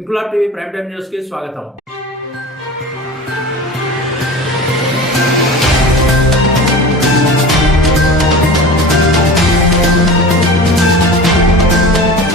Inquilab TV prime time news కి స్వాగతం.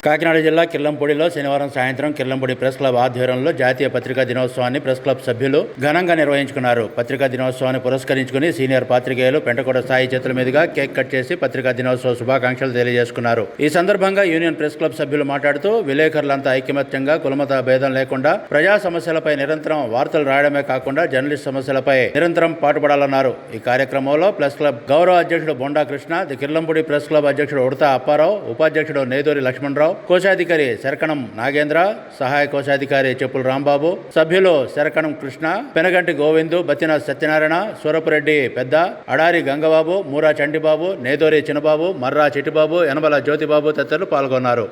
కాకినాడ జిల్లా కిర్లంపూడిలో శనివారం సాయంత్రం కిర్లంపూడి ప్రెస్ క్లబ్ ఆధ్వర్యంలో జాతీయ పత్రికా దినోత్సవాన్ని ప్రెస్ క్లబ్ సభ్యులు ఘనంగా నిర్వహించుకున్నారు. పత్రికా దినోత్సవాన్ని పురస్కరించుకుని సీనియర్ పాత్రికేయులు పెంటకోట స్థాయి చేతుల మీదుగా కేక్ కట్ చేసి పత్రికా దినోత్సవ శుభాకాంక్షలు తెలియజేసుకున్నారు. ఈ సందర్భంగా యూనియన్ ప్రెస్ క్లబ్ సభ్యులు మాట్లాడుతూ విలేకరులంతా ఐకమత్యంగా కులమత భేదం లేకుండా ప్రజా సమస్యలపై నిరంతరం వార్తలు రాయడమే కాకుండా జర్నలిస్ట్ సమస్యలపై నిరంతరం పాటుపడాలన్నారు. ఈ కార్యక్రమంలో ప్రెస్ క్లబ్ గౌరవ అధ్యక్షుడు బొండా కృష్ణ, కిర్లంపూడి ప్రెస్ క్లబ్ అధ్యక్షుడు ఉడతా అప్పారావు, ఉపాధ్యక్షుడు నేదూరి లక్ష్మణరావు, కోశాధికారి శరకణం నాగేంద్ర, సహాయ కోశాధికారి చెప్పుల రాంబాబు, సభ్యులు శరకణం కృష్ణ, పెనగంటి గోవిందు, బత్తిన సత్యనారాయణ, సూరపురెడ్డి పెద్ద, అడారి గంగబాబు, మూరా చంటిబాబు, నేదూరి చిన్నబాబు, మర్రా చిట్టిబాబు, యనబల జ్యోతిబాబు తదితరులు పాల్గొన్నారు.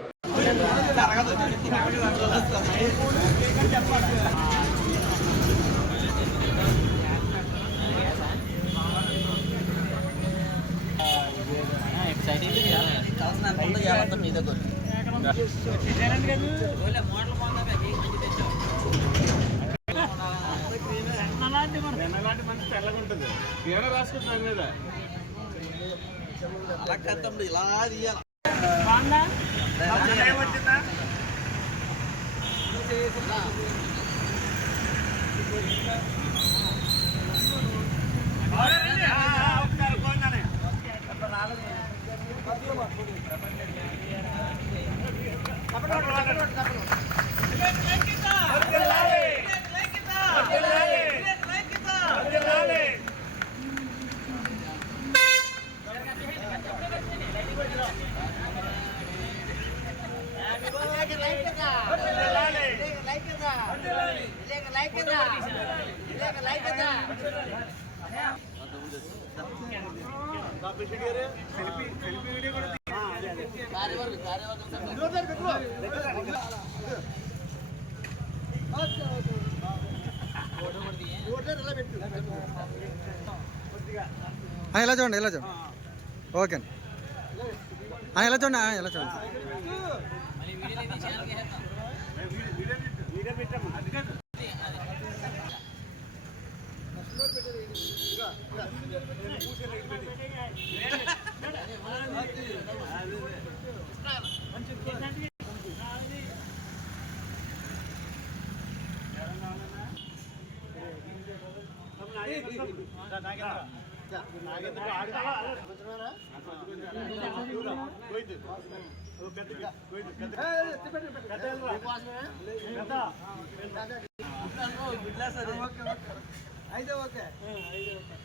ఎలా చూడండి, ఎలా చూడండి, ఓకే ఎలా చూడండి, ఎలా చూడండి.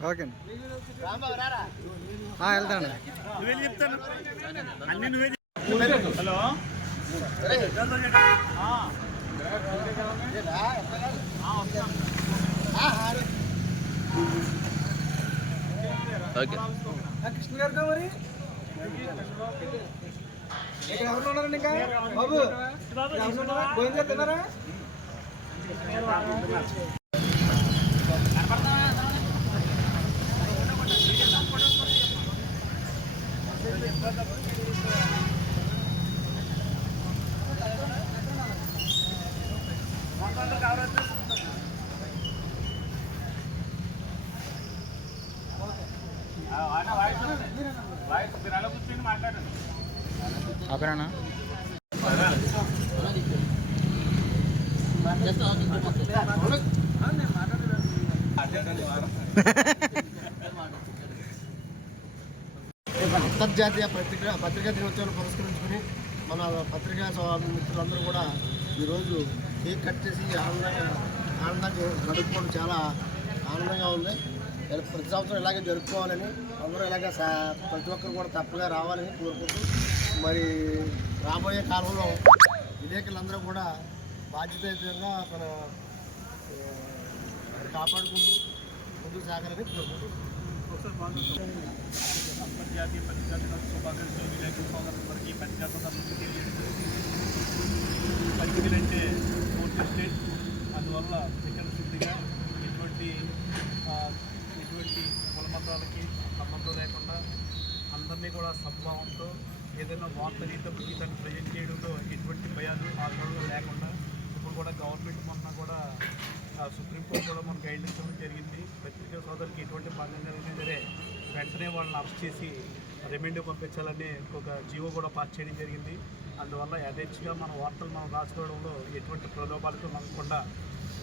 ఓకే వెళ్తాను. హలో కృష్ణ గారు మరి ఎవరు ఉన్నారండి? ఇంకా బాబు భోజనం తిన్నారా? అక్కడనా అంతర్జాతీయ పత్రికా దినోత్సవాన్ని పురస్కరించుకుని మన పత్రికా మిత్రులందరూ కూడా ఈరోజు కేక్ కట్ చేసి ఆనందంగా గడుపుకోవడం చాలా ఆనందంగా ఉంది. ప్రతి సంవత్సరం ఇలాగే జరుపుకోవాలని, అందరూ ఇలాగే ప్రతి ఒక్కరు కూడా తప్పగా రావాలని కోరుకుంటూ, మరి రాబోయే కాలంలో విలేకరులందరూ కూడా బాధ్యతాయుతంగా తన కాపాడుకుంటూ ముందుకు సాగాలని కోరుకుంటూ అంతర్జాతీయ పత్రికా దినోత్సవ శుభాకాంక్షలు విలేకరుల సోదరులందరికీ పత్రికా సోదరులందరికీ తెలియజేస్తుంది. పత్రికలంటే ఫోర్త్ ఎస్టేట్, అందువల్ల సెకండ్ పూర్తిగా ఎటువంటి కుల మతాలకి సంబంధం లేకుండా అందరినీ కూడా సద్భావంతో ఏదైనా వార్తనీతకి దాన్ని ప్రజెంట్ చేయడంలో ఎటువంటి భయాలు ఆందోళనలు లేకుండా ఇప్పుడు కూడా గవర్నమెంట్ మొన్న కూడా సుప్రీంకోర్టు కూడా మన గైడ్లైన్స్ ఇవ్వడం జరిగింది. పత్రికా సోదరులకి ఎటువంటి భంగం జరిగినా సరే వెంటనే వాళ్ళని అరెస్ట్ చేసి రిమాండ్ పంపించాలని ఒక జీవో కూడా పాస్ చేయడం జరిగింది. అందువల్ల యథేచ్ఛగా మన వార్తలు మనం రాసుకోవడంలో ఎటువంటి ప్రలోభాలకు లొంగకుండా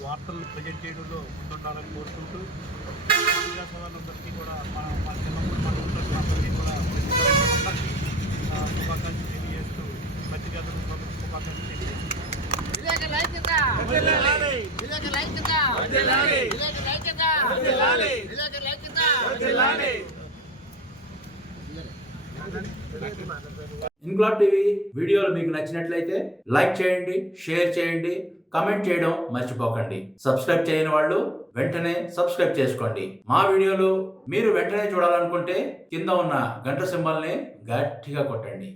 వార్తలను ప్రజెంట్ చేయడంలో ముందుండాలని కోరుకుంటూ పత్రికా సోదరులందరికీ కూడా మన చిన్నప్పుడు మన అందరికీ కూడా శుభాకాంక్షలు తెలియజేస్తూ పత్రికా సోదరులకు శుభాకాంక్షలు తెలియజేస్తున్నాం. ఇన్క్లాబ్ టీవీ వీడియోలు మీకు నచ్చినట్లయితే లైక్ చేయండి, షేర్ చేయండి, కమెంట్ చేయడం మర్చిపోకండి. సబ్స్క్రైబ్ చేయని వాళ్ళు వెంటనే సబ్స్క్రైబ్ చేసుకోండి. మా వీడియోలు మీరు వెంటనే చూడాలనుకుంటే కింద ఉన్న గంట సింబల్ని గట్టిగా కొట్టండి.